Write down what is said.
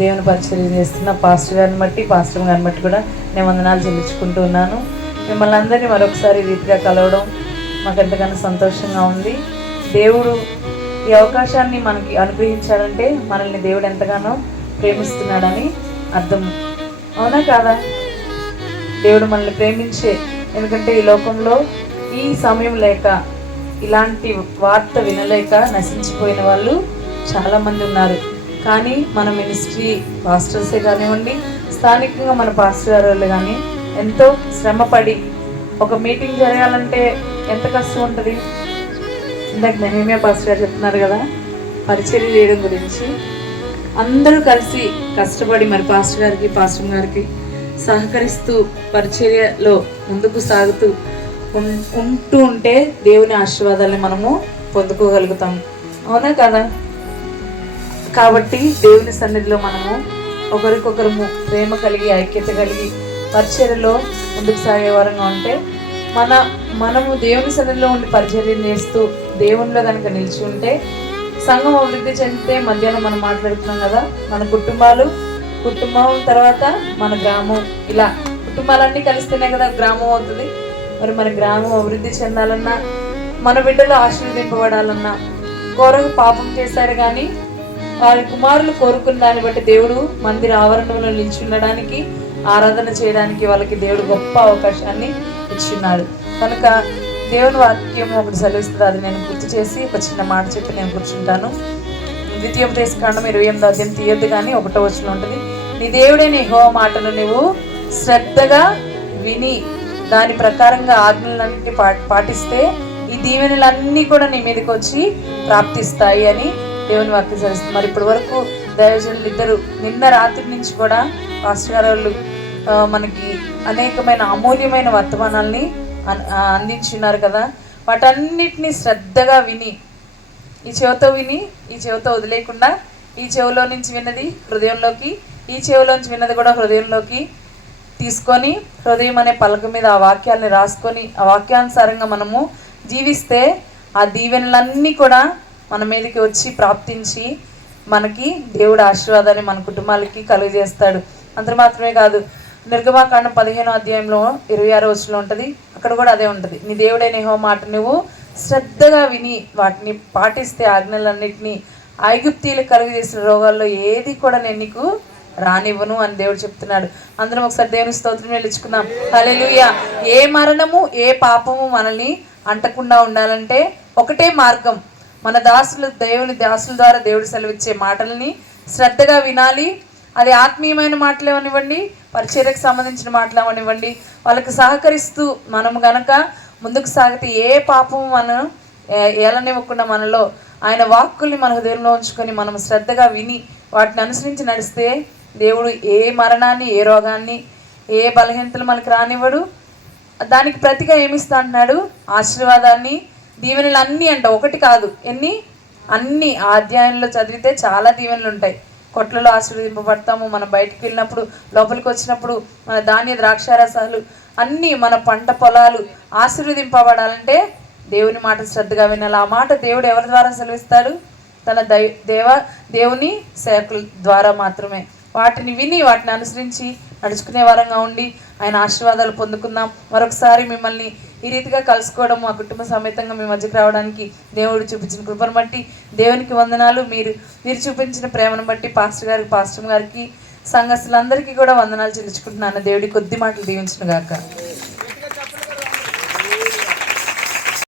దేవుని పరిచర్య చేస్తున్న పాస్టర్ గారిని బట్టి కూడా నేను వందనాలు చెల్లించుకుంటూ ఉన్నాను. మిమ్మల్ని అందరినీ మరొకసారి రీతిగా కలవడం మాకు ఎంతగానో సంతోషంగా ఉంది. దేవుడు ఈ అవకాశాన్ని మనకి అనుగ్రహించాడంటే మనల్ని దేవుడు ఎంతగానో ప్రేమిస్తున్నాడని అర్థం. అవునా కాదా? దేవుడు మనల్ని ప్రేమించే, ఎందుకంటే ఈ లోకంలో ఈ సమయం లేక ఇలాంటి వార్త వినలేక నశించిపోయిన వాళ్ళు చాలామంది ఉన్నారు. కానీ మన మినిస్ట్రీ పాస్టర్సే కానివ్వండి, స్థానికంగా మన పాస్టర్ గారు వాళ్ళు కానీ ఎంతో శ్రమపడి ఒక మీటింగ్ జరగాలంటే ఎంత కష్టం ఉంటుంది. ఇందాక నెహమ్యా పాస్టర్ గారు చెప్తున్నారు కదా పరిచర్య చేయడం గురించి. అందరూ కలిసి కష్టపడి మరి పాస్టర్ గారికి సహకరిస్తూ పరిచర్యలో ముందుకు సాగుతూ ఉంటూ ఉంటే దేవుని ఆశీర్వాదాన్ని మనము పొందుకోగలుగుతాం. అవునా కదా? కాబట్టి దేవుని సన్నిధిలో మనము ఒకరికొకరు ప్రేమ కలిగి ఐక్యత కలిగి పరిచర్యలో ముందుకు సాగే వారంగా ఉంటే మనము దేవుని సన్నిధిలో ఉండి పరిచర్యం చేస్తూ దేవునిలో కనుక నిలిచి ఉంటే సంఘం అభివృద్ధి చెందితే మధ్యాహ్నం మనం మాట్లాడుతున్నాం కదా, మన కుటుంబం తర్వాత మన గ్రామం, ఇలా కుటుంబాలన్నీ కలిస్తేనే కదా గ్రామం అవుతుంది. మరి మన గ్రామం అభివృద్ధి చెందాలన్నా, మన బిడ్డలు ఆశీర్వదింపబడాలన్నా, కోరకు పాపం చేశారు కానీ వారి కుమారులు కోరుకున్న దాన్ని బట్టి దేవుడు మందిర ఆవరణంలో నిలిచి ఉండడానికి, ఆరాధన చేయడానికి వాళ్ళకి దేవుడు గొప్ప అవకాశాన్ని ఇచ్చున్నాడు. కనుక దేవుని వాక్యం ఒకటి సెలవిస్తుంది, అది నేను గుర్తు చేసి ఒక చిన్న మాట చెప్పి నేను కూర్చుంటాను. ద్వితీయోపదేశకాండం 28వ అధ్యాయం తీయద్దు కానీ 1వ వచనం ఉంటుంది. నీ దేవుడైన యెహోవా మాటలు నువ్వు శ్రద్ధగా విని దాని ప్రకారంగా ఆజ్ఞలన్నింటినీ పాటిస్తే ఈ దీవెనలన్నీ కూడా నీ మీదకి వచ్చి ప్రాప్తిస్తాయి అని దేవుని వాక్యం సెలవిస్తుంది. మరి ఇప్పటి వరకు దైవజనులు ఇద్దరు నిన్న రాత్రి నుంచి కూడా పాస్టర్ గారు వాళ్ళు మనకి అనేకమైన అమూల్యమైన వర్తమానాల్ని అందించున్నారు కదా. వాటన్నిటిని శ్రద్ధగా విని, ఈ చెవితో వదిలేకుండా ఈ చెవిలో నుంచి విన్నది హృదయంలోకి, ఈ చెవిలోంచి విన్నది కూడా హృదయంలోకి తీసుకొని హృదయం అనే పలక మీద ఆ వాక్యాలని రాసుకొని ఆ వాక్యానుసారంగా మనము జీవిస్తే ఆ దీవెనలన్నీ కూడా మన మీదకి వచ్చి ప్రాప్తించి మనకి దేవుడు ఆశీర్వాదాన్ని మన కుటుంబాలకి కలుగజేస్తాడు. అంత మాత్రమే కాదు, నిర్గమాకాండం 15వ అధ్యాయంలో 26వ వచనంలో ఉంటుంది. అక్కడ కూడా అదే ఉంటుంది. నీ దేవుడైన యెహోవా మాట నువ్వు శ్రద్ధగా విని వాటిని పాటిస్తే ఆజ్ఞలన్నింటినీ ఐగుప్తీయులు కలుగజేసిన రోగాల్లో ఏది కూడా నేను నీకు రానివ్వను అని దేవుడు చెప్తున్నాడు. అందరం ఒకసారి దేవుని స్తోత్రం నిలుచుకుందాం. హల్లెలూయా. ఏ మరణము ఏ పాపము మనల్ని అంటకుండా ఉండాలంటే ఒకటే మార్గం. మన దేవుని దాసుల ద్వారా దేవుడు సెలవిచ్చే మాటలని శ్రద్ధగా వినాలి. అది ఆత్మీయమైన మాటలు అవనివ్వండి, పరిచర్యకు సంబంధించిన మాటలు అవనివ్వండి, వాళ్ళకి సహకరిస్తూ మనము గనక ముందుకు సాగితే ఏ పాపము మనం ఏలనివ్వకుండా మనలో ఆయన వాక్కుల్ని మన హృదయంలో ఉంచుకొని మనం శ్రద్ధగా విని వాటిని అనుసరించి నడిస్తే దేవుడు ఏ మరణాన్ని, ఏ రోగాన్ని, ఏ బలహీనతలు మనకు రానివ్వడు. దానికి ప్రతిగా ఏమిస్తా అంటున్నాడు? ఆశీర్వాదాన్ని, దీవెనలు అన్నీ అంట. ఒకటి కాదు, అన్ని ఆ అధ్యాయంలో చదివితే చాలా దీవెనలు ఉంటాయి. కొట్లలో ఆశీర్వదింపబడతాము, మనం బయటికి వెళ్ళినప్పుడు, లోపలికి వచ్చినప్పుడు మన ధాన్య ద్రాక్షారసాలు అన్నీ, మన పంట పొలాలు ఆశీర్వదింపబడాలంటే దేవుని మాట శ్రద్ధగా వినాలి. ఆ మాట దేవుడు ఎవరి ద్వారా సెలవిస్తాడు? తన దేవుని సేవకుల ద్వారా మాత్రమే. వాటిని విని వాటిని అనుసరించి నడుచుకునే వారంగా ఉండి ఆయన ఆశీర్వాదాలు పొందుకుందాం. మరొకసారి మిమ్మల్ని ఈ రీతిగా కలుసుకోవడం, మా కుటుంబ సమేతంగా మీ మధ్యకు రావడానికి దేవుడు చూపించిన కృపను బట్టి దేవునికి వందనాలు. మీరు చూపించిన ప్రేమను బట్టి పాస్టర్ గారికి సంఘస్థులందరికీ కూడా వందనాలు చెల్లించుకుంటున్నాను. దేవుడి కొద్ది మాటలు దీవించును గాక.